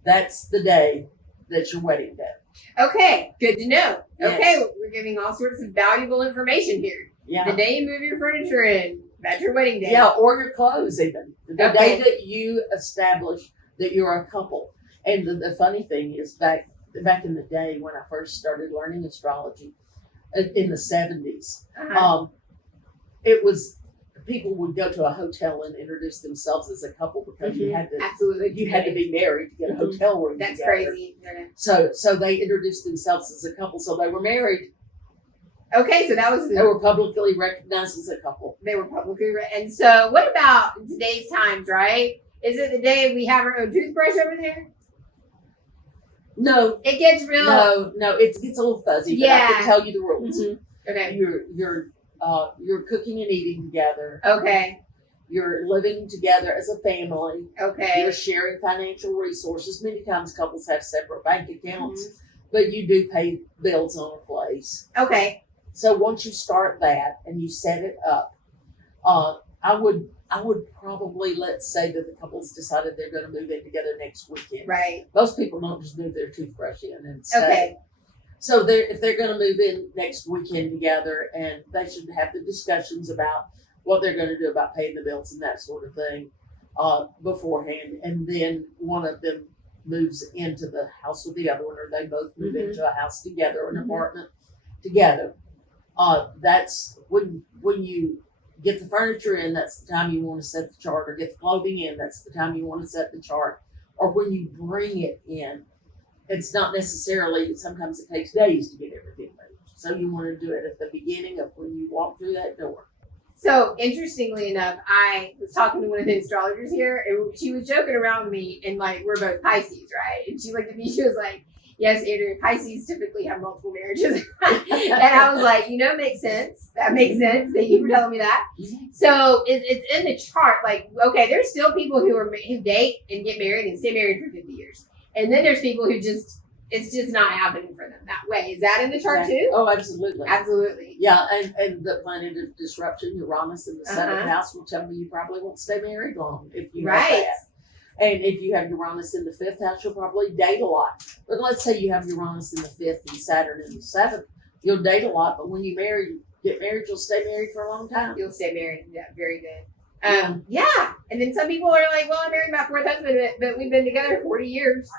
that's the day that's your wedding day. Okay. Good to know. Yes. Okay. We're giving all sorts of valuable information here. Yeah. The day you move your furniture in, that's your wedding day. Yeah, or your clothes even. The Okay. day that you establish that you're a couple. And the funny thing is back in the day when I first started learning astrology in the 70s, it was people would go to a hotel and introduce themselves as a couple because you had to Absolutely. you had to be married to get a hotel room That's together. crazy. So they introduced themselves as a couple, so they were married. Okay, so that was They were publicly recognized as a couple. They were publicly and so what about today's times, right? Is it the day we have our own toothbrush over there? No, It gets real. no, it gets a little fuzzy. But I can tell you the rules. Okay. You're cooking and eating together. Okay. You're living together as a family. Okay. You're sharing financial resources. Many times couples have separate bank accounts, but you do pay bills on a place. Okay. So once you start that and you set it up, I would probably, let's say that the couple's decided they're going to move in together next weekend. Right. Most people don't just move their toothbrush in and stay. Okay. So if they're going to move in next weekend together, and they should have the discussions about what they're going to do about paying the bills and that sort of thing beforehand, and then one of them moves into the house with the other one, or they both move into a house together or an apartment together. That's when you get the furniture in, that's the time you want to set the chart, or get the clothing in, that's the time you want to set the chart. Or when you bring it in, it's not necessarily, sometimes it takes days to get everything moved. So you want to do it at the beginning of when you walk through that door. So interestingly enough, I was talking to one of the astrologers here, and she was joking around with me, and like, we're both Pisces, right? And she looked at me, she was like, yes, Andrea, Pisces typically have multiple marriages. And I was like, makes sense. That makes sense. Thank you for telling me that. So it's in the chart. Like, okay, there's still people who date and get married and stay married for 50 years. And then there's people who it's just not happening for them that way. Is that in the chart too? Oh, absolutely. Absolutely. Yeah, and the planet of disruption, Uranus in the seventh house, will tell me you probably won't stay married long if you have that. And if you have Uranus in the fifth house, you'll probably date a lot. But let's say you have Uranus in the fifth and Saturn in the seventh, you'll date a lot. But when you get married, you'll stay married for a long time. You'll stay married. Yeah, very good. Yeah. And then some people are like, well, I'm married my fourth husband, but we've been together 40 years.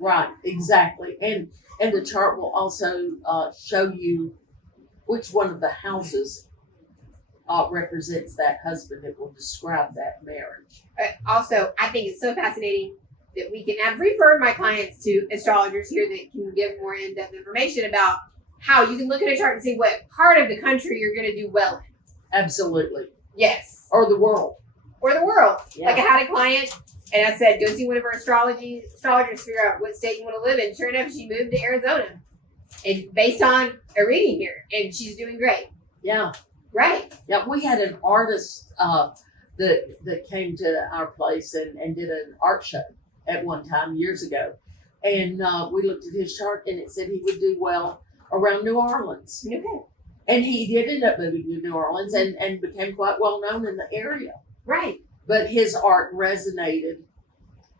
Right, exactly. And the chart will also show you which one of the houses represents that husband. It will describe that marriage. Also, I think it's so fascinating that I've referred my clients to astrologers here that can give more in-depth information about how you can look at a chart and see what part of the country you're going to do well in. Absolutely. Yes. Or the world. Yeah. Like I had a client, and I said, go see one of our astrologers, figure out what state you want to live in. Sure enough, she moved to Arizona, and based on a reading here, and she's doing great. Yeah. Right. Yeah, we had an artist that came to our place and did an art show at one time years ago. And we looked at his chart, and it said he would do well around New Orleans. Okay. And he did end up moving to New Orleans and became quite well known in the area. Right. But his art resonated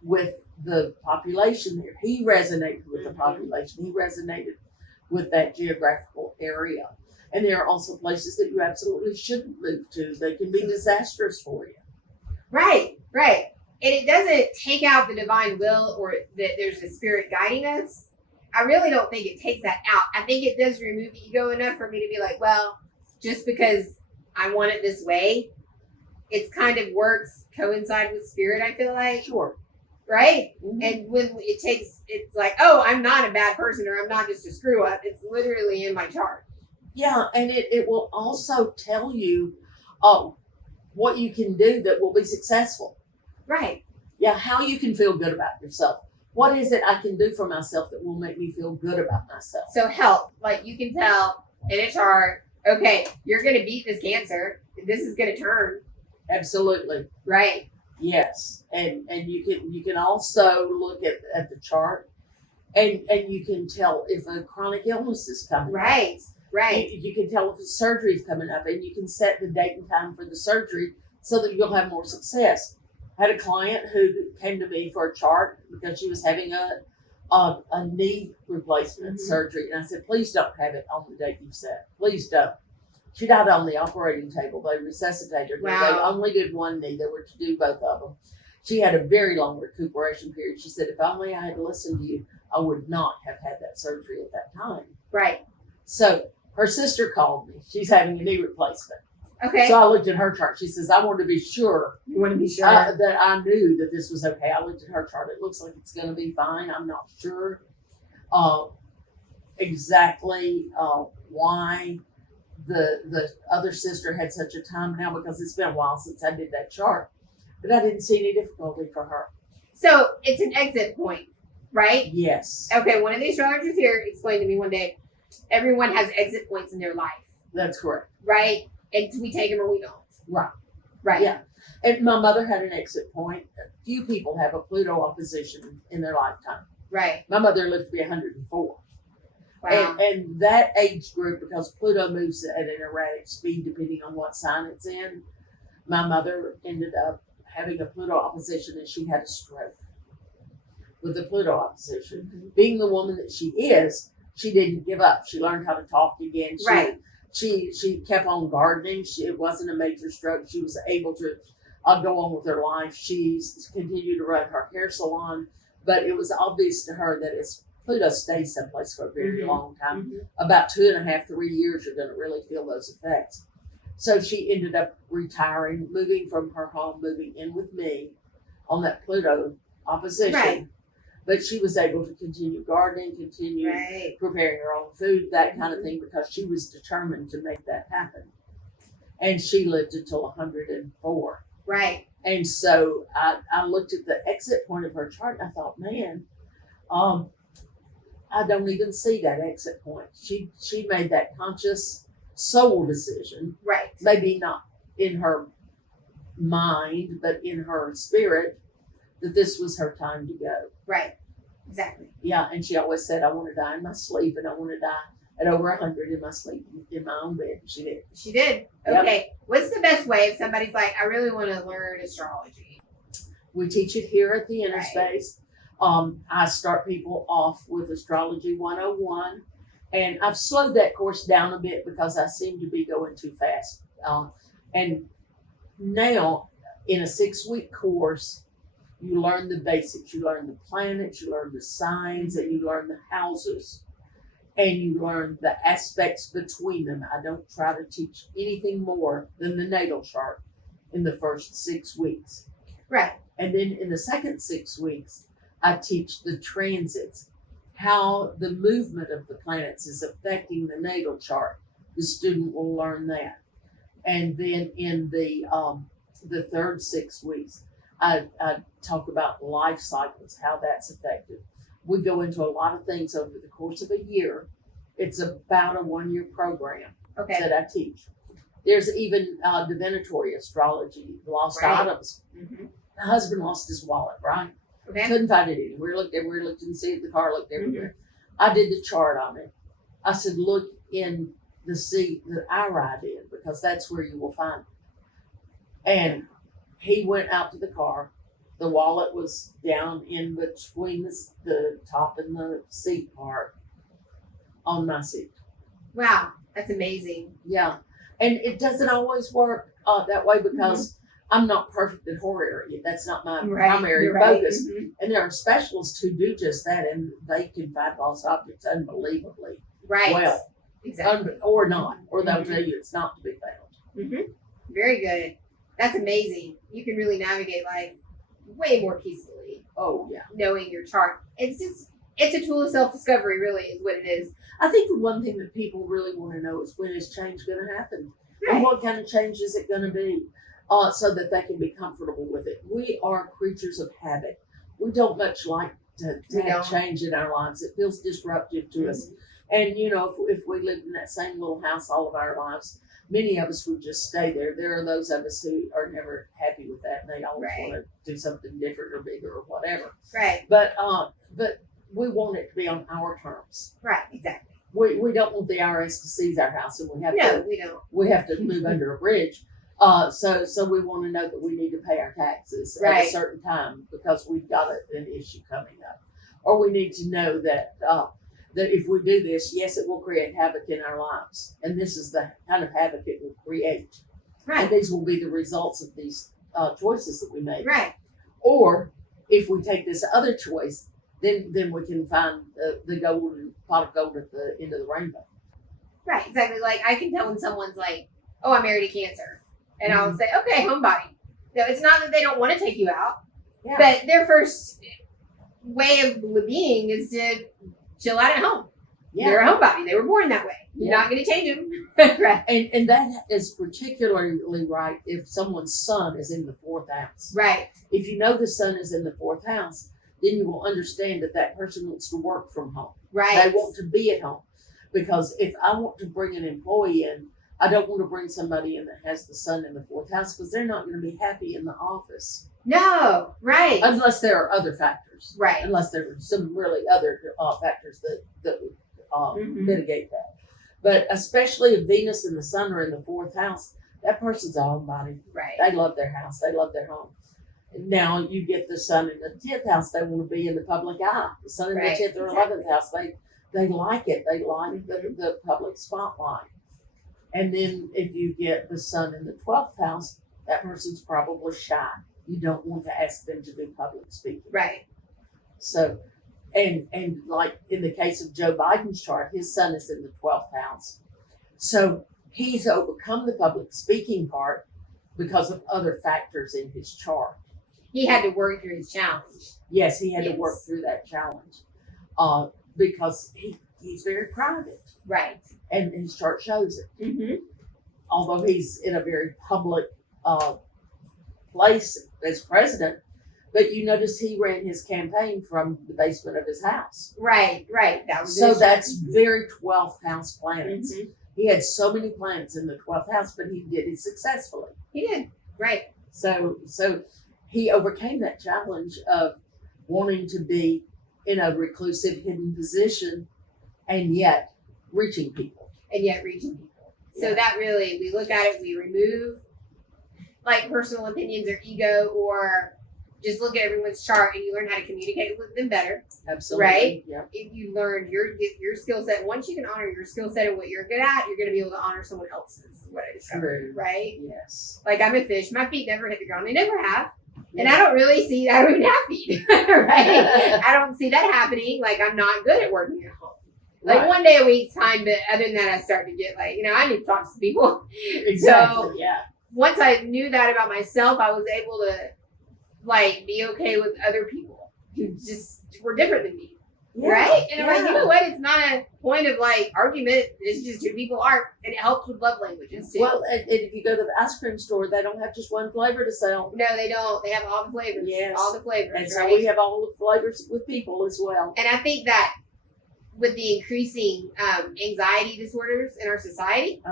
with the population there. He resonated with the population. He resonated with that geographical area. And there are also places that you absolutely shouldn't move to. They can be disastrous for you. Right. And it doesn't take out the divine will or that there's a spirit guiding us. I really don't think it takes that out. I think it does remove ego enough for me to be like, well, just because I want it this way, it's kind of works coincide with spirit, I feel like. Sure. Right? And when it's like, oh, I'm not a bad person or I'm not just a screw up. It's literally in my chart. Yeah, and it will also tell you what you can do that will be successful. Right. Yeah, how you can feel good about yourself. What is it I can do for myself that will make me feel good about myself? So health, like you can tell in a chart, okay, you're going to beat this cancer. This is going to turn. Absolutely. Right. Yes. And you can also look at the chart and you can tell if a chronic illness is coming. Right. Right. You can tell if a surgery is coming up, and you can set the date and time for the surgery so that you'll have more success. I had a client who came to me for a chart because she was having a knee replacement surgery, and I said, please don't have it on the date you set. Please don't. She died on the operating table. They resuscitated her. Wow. They only did one knee. They were to do both of them. She had a very long recuperation period. She said, if only I had listened to you, I would not have had that surgery at that time. Right. So her sister called me. She's having a knee replacement. Okay. So I looked at her chart. She says, I want to be sure. You want to be sure? That I knew that this was okay. I looked at her chart. It looks like it's going to be fine. I'm not sure exactly why the other sister had such a time now, because it's been a while since I did that chart. But I didn't see any difficulty for her. So it's an exit point, right? Yes. Okay, one of the astrologers here explained to me one day, everyone has exit points in their life. That's correct. Right? And we take them or we don't. Right. Right. Yeah. And my mother had an exit point. Few people have a Pluto opposition in their lifetime. Right. My mother lived to be 104. Wow. And that age group, because Pluto moves at an erratic speed depending on what sign it's in, my mother ended up having a Pluto opposition, and she had a stroke with the Pluto opposition. Being the woman that she is, she didn't give up. She learned how to talk again. She kept on gardening. It wasn't a major stroke. She was able to go on with her life. She continued to run her hair salon, but it was obvious to her that as Pluto stays someplace for a very long time, about 2.5, 3 years, you're going to really feel those effects. So she ended up retiring, moving from her home, moving in with me on that Pluto opposition. Right. But she was able to continue gardening, continue preparing her own food, that kind of thing, because she was determined to make that happen. And she lived until 104. Right. And so I looked at the exit point of her chart, and I thought, man, I don't even see that exit point. She made that conscious soul decision. Right. Maybe not in her mind, but in her spirit, that this was her time to go. Right. Exactly. Yeah, and she always said, I want to die in my sleep, and I want to die at over 100 in my sleep, in my own bed. She did. She did. Okay. Yep. What's the best way if somebody's like, I really want to learn astrology? We teach it here at the Inner Space. I start people off with Astrology 101, and I've slowed that course down a bit because I seem to be going too fast. And now, in a 6-week course, you learn the basics. You learn the planets, you learn the signs, and you learn the houses, and you learn the aspects between them. I don't try to teach anything more than the natal chart in the first 6 weeks. Right. And then in the second 6 weeks, I teach the transits, how the movement of the planets is affecting the natal chart. The student will learn that. And then in the third 6 weeks, I talk about life cycles, how that's affected. We go into a lot of things over the course of a year. It's about a 1-year program that I teach. There's even divinatory astrology, lost items. My husband lost his wallet, right? Okay. Couldn't find it anywhere. Looked everywhere, looked in the seat of the car, looked everywhere. I did the chart on it. I said, look in the seat that I ride in, because that's where you will find it. And he went out to the car, the wallet was down in between the top and the seat part on my seat. Wow, that's amazing. Yeah. And it doesn't always work that way because I'm not perfect at horror area. That's not my primary focus. Mm-hmm. And there are specialists who do just that, and they can find lost objects unbelievably well. Exactly. Or not. Or they'll tell you it's not to be found. Mm-hmm. Very good. That's amazing. You can really navigate life way more peacefully. Oh, yeah. Knowing your chart. It's a tool of self-discovery, really, is what it is. I think the one thing that people really want to know is when is change going to happen? Right. And what kind of change is it going to be? So that they can be comfortable with it. We are creatures of habit. We don't much like to have change in our lives. It feels disruptive to us. And, you know, if we lived in that same little house all of our lives, many of us would just stay there. There are those of us who are never happy with that, and they always want to do something different or bigger or whatever. Right. But we want it to be on our terms. Right, exactly. We don't want the IRS to seize our house, and we don't. We have to move under a bridge. So we want to know that we need to pay our taxes at a certain time because we've got an issue coming up, or we need to know that if we do this, yes, it will create havoc in our lives, and this is the kind of havoc it will create. Right. And these will be the results of these choices that we make. Right. Or if we take this other choice, then we can find the golden pot of gold at the end of the rainbow. Right. Exactly. Like I can tell when someone's like, "Oh, I'm married to Cancer." And I'll say, okay, homebody. No, it's not that they don't want to take you out, but their first way of being is to chill out at home. Yeah. They're a homebody. They were born that way. You're not going to change them. Right. And that is particularly right if someone's sun is in the 4th house. Right. If you know the sun is in the 4th house, then you will understand that person wants to work from home. Right. They want to be at home. Because if I want to bring an employee in, I don't want to bring somebody in that has the sun in the 4th house because they're not going to be happy in the office. No, right. Unless there are other factors. Right. Unless there are some really other factors that would mitigate that. But especially if Venus and the sun are in the 4th house, that person's a homebody. Right. They love their house. They love their home. Now you get the sun in the 10th house, they want to be in the public eye. The sun in the 10th or 11th house, they like it. They like the public spotlight. And then if you get the sun in the 12th house, that person's probably shy. You don't want to ask them to do public speaking. Right. So, and like in the case of Joe Biden's chart, his sun is in the 12th house. So he's overcome the public speaking part because of other factors in his chart. He had to work through his challenge. Yes, he had to work through that challenge because he's very private. Right. And his chart shows it. Mm-hmm. Although he's in a very public place as president, but you notice he ran his campaign from the basement of his house. Right. That was that's very 12th house planets. Mm-hmm. He had so many planets in the 12th house, but he did it successfully. He did. Right. So he overcame that challenge of wanting to be in a reclusive, hidden position and yet reaching people. So that really, we look at it, we remove like personal opinions or ego, or just look at everyone's chart and you learn how to communicate with them better. Absolutely. Right? Yeah. If you learn your skill set, once you can honor your skill set and what you're good at, you're going to be able to honor someone else's, what I discovered. Right? Yes. Like I'm a fish. My feet never hit the ground. They never have. And I don't really see, I don't even have feet. Right? I don't see that happening. Like I'm not good at working at home. Like one day a week's time, but other than that, I start to get like, I need to talk to people. Exactly. So once I knew that about myself, I was able to like be okay with other people who just were different than me. Yeah, right? And I'm like, you know what? It's not a point of like argument. It's just who people are. And it helps with love languages too. Well, and if you go to the ice cream store, they don't have just one flavor to sell. No, they don't. They have all the flavors. Yes. All the flavors. And so we have all the flavors with people as well. And I think that with the increasing anxiety disorders in our society,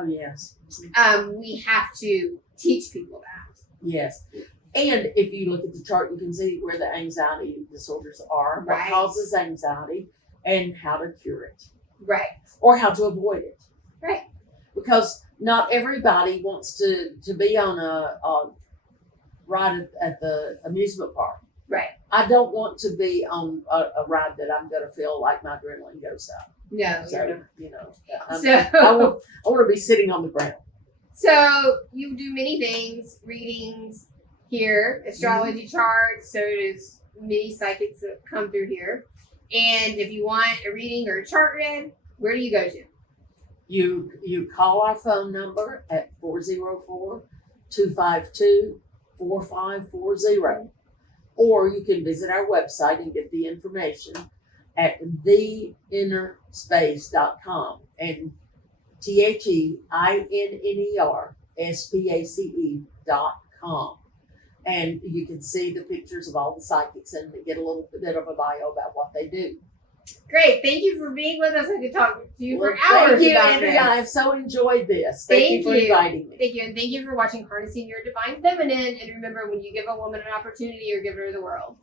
we have to teach people that. Yes. And if you look at the chart, you can see where the anxiety disorders are, what causes anxiety, and how to cure it. Right. Or how to avoid it. Right. Because not everybody wants to be on a ride at the amusement park. Right. I don't want to be on a ride that I'm going to feel like my adrenaline goes up. No. So, you know, I So, want to be sitting on the ground. so you do many things, readings here, astrology charts. So there's many psychics that come through here. And if you want a reading or a chart read, where do you go to? You call our phone number at 404-252-4540. Or you can visit our website and get the information at theinnerspace.com and theinnerspace.com. And you can see the pictures of all the psychics and get a little bit of a bio about what they do. Great. Thank you for being with us. I could talk to you for Well, hours thank you, about Andrea. this. I've so enjoyed this. Thank you for inviting me. Thank you. And thank you for watching Harnessing Your Divine Feminine. And remember, when you give a woman an opportunity, you're giving her the world.